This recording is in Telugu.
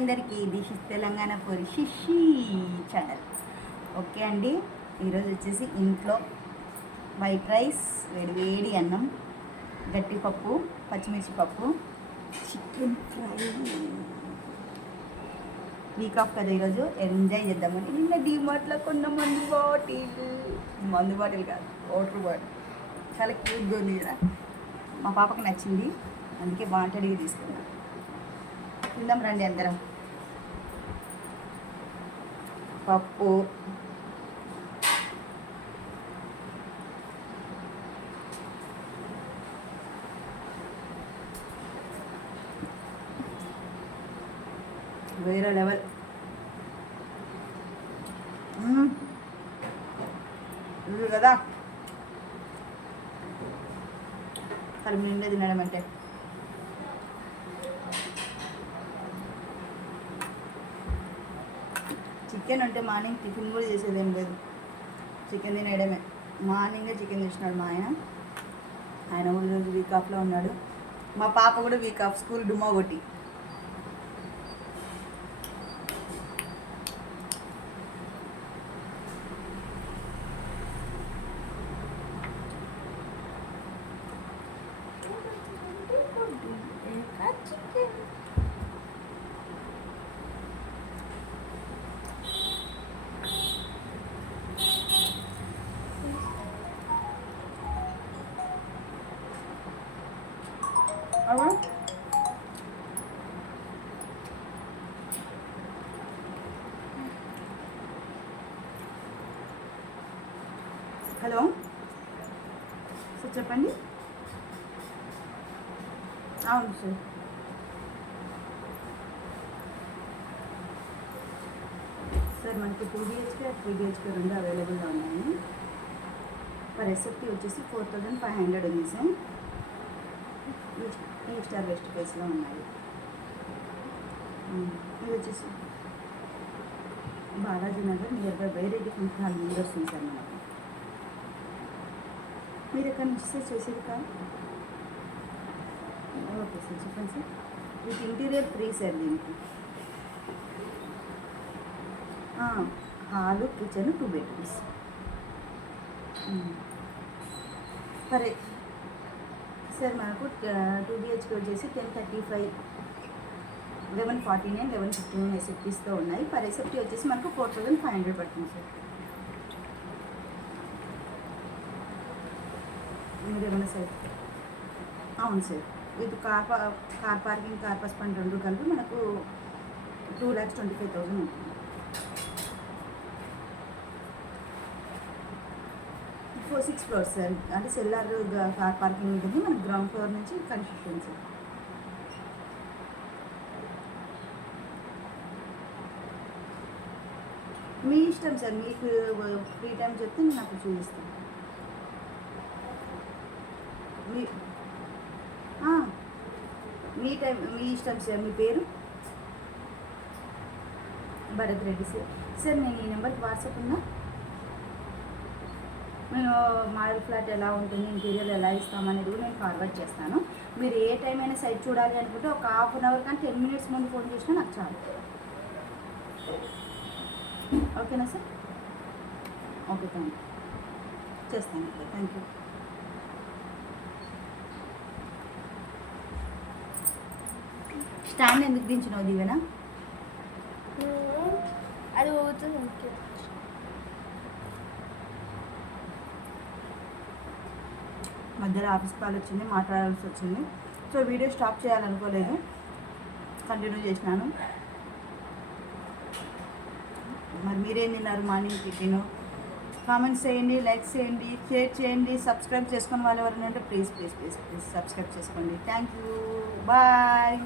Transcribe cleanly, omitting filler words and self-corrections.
అందరికీ దిస్ ఇస్ తెలంగాణ ఫర్ షిషి ఛానల్. ఓకే అండి, ఈరోజు వచ్చేసి ఇంట్లో వైట్ రైస్, వేడి అన్నం, గట్టి పప్పు, పచ్చిమిర్చి పప్పు, చికెన్ ఫ్రై. వీక్ ఆఫ్ కదా ఈరోజు, ఎంజాయ్ చేద్దామని నిన్న డీమార్ట్లో కొన్న మందు బాటిల్ కాదు, వాటర్ బాటిల్ చాలా క్యూట్గా ఉంది కదా. మా పాపకు నచ్చింది, అందుకే బాగుంటుంది తీసుకున్నాను. తిందాం రండి అందరం. పప్పు, వేరే లెవెల్. ఇది కదా కడుపు నిండా తినడం అంటే. చికెన్ అంటే మార్నింగ్ టిఫిన్ కూడా చేసేదేం లేదు, చికెన్ తినేయడమే. మార్నింగే చికెన్ చేసినాడు మా ఆయన కూడా ఈరోజు వీక్ ఆఫ్లో ఉన్నాడు. మా పాప కూడా వీక్ ఆఫ్, స్కూల్ డుమ్మా కొట్టి. హలో సార్, చెప్పండి. అవును సార్, మనకి 2 BHK 3 BHK రెండు అవైలబుల్గా ఉన్నాయి. పర్ ఎస్ఎఫ్టీ వచ్చేసి 4500 ఉంది సార్. ఈ స్టార్ వెస్ట్ ఫేస్లో ఉన్నాయి. ఇది వచ్చేసి Balaji Nagar near by Byreddy function hall ముందు వస్తుంది సార్. మనకు మీరు ఎక్కడి నుంచి సార్ చేసేది కాదు? ఓకే సార్, చెప్పండి sir. With interior free sir. దీనికి హాలు, కిచెన్, 2 bedrooms. సరే సార్, మనకు 2 BHK వచ్చేసి 1035, 1149, 1159 ఎస్ఎఫ్టీస్తో ఉన్నాయి. పర్ ఎస్ఎఫ్టీ వచ్చేసి మనకు 4500 పడుతుంది సార్. మీరు ఏమన్నా సార్? అవును sir, with car parking, car pass fund రెండు కలిపి మనకు 2,25,000 ఉంటుంది. 6 floors సార్, అంటే సెల్లార్ కార్ పార్కింగ్ ఉంటుంది. మనకు గ్రౌండ్ ఫ్లోర్ నుంచి కన్స్ట్రక్షన్ సార్. మీ ఇష్టం సార్, మీకు ఫ్రీ టైం చెప్తే నేను అప్పుడు చూపిస్తాను. మీ టైం, మీ ఇష్టం సార్. మీ పేరు? భరత్ రెడ్డి సార్. సార్, నేను ఈ నెంబర్కి వాట్సాప్ ఉన్నా. నేను మాడల్ ఫ్లాట్ ఎలా ఉంటుంది, ఇంటీరియర్ ఎలా ఇస్తామనేది కూడా నేను ఫార్వర్డ్ చేస్తాను. మీరు ఏ టైం అయినా సైట్ చూడాలి అనుకుంటే ఒక ½ an hour కానీ 10 minutes ముందు ఫోన్ చేసినా నాకు చాలు. ఓకేనా సార్? Okay, thank you. చేస్తాను. Okay, thank you. స్టాండ్ ఎందుకు దించినావు దివేనా? అది పోతుంది. మధ్యలో ఆఫీస్ కాల్ వచ్చింది, మాట్లాడాల్సి వచ్చింది. సో వీడియో స్టాప్ చేయాలనుకోలేదు, కంటిన్యూ చేసినాను. మరి మీరేం తిన్నారు మార్నింగ్ టిఫిన్? కామెంట్స్ చేయండి, లైక్స్ చేయండి, షేర్ చేయండి. సబ్స్క్రైబ్ చేసుకుని వాళ్ళు ఎవరైనా ఉంటే ప్లీజ్ సబ్స్క్రైబ్ చేసుకోండి. Thank you, bye.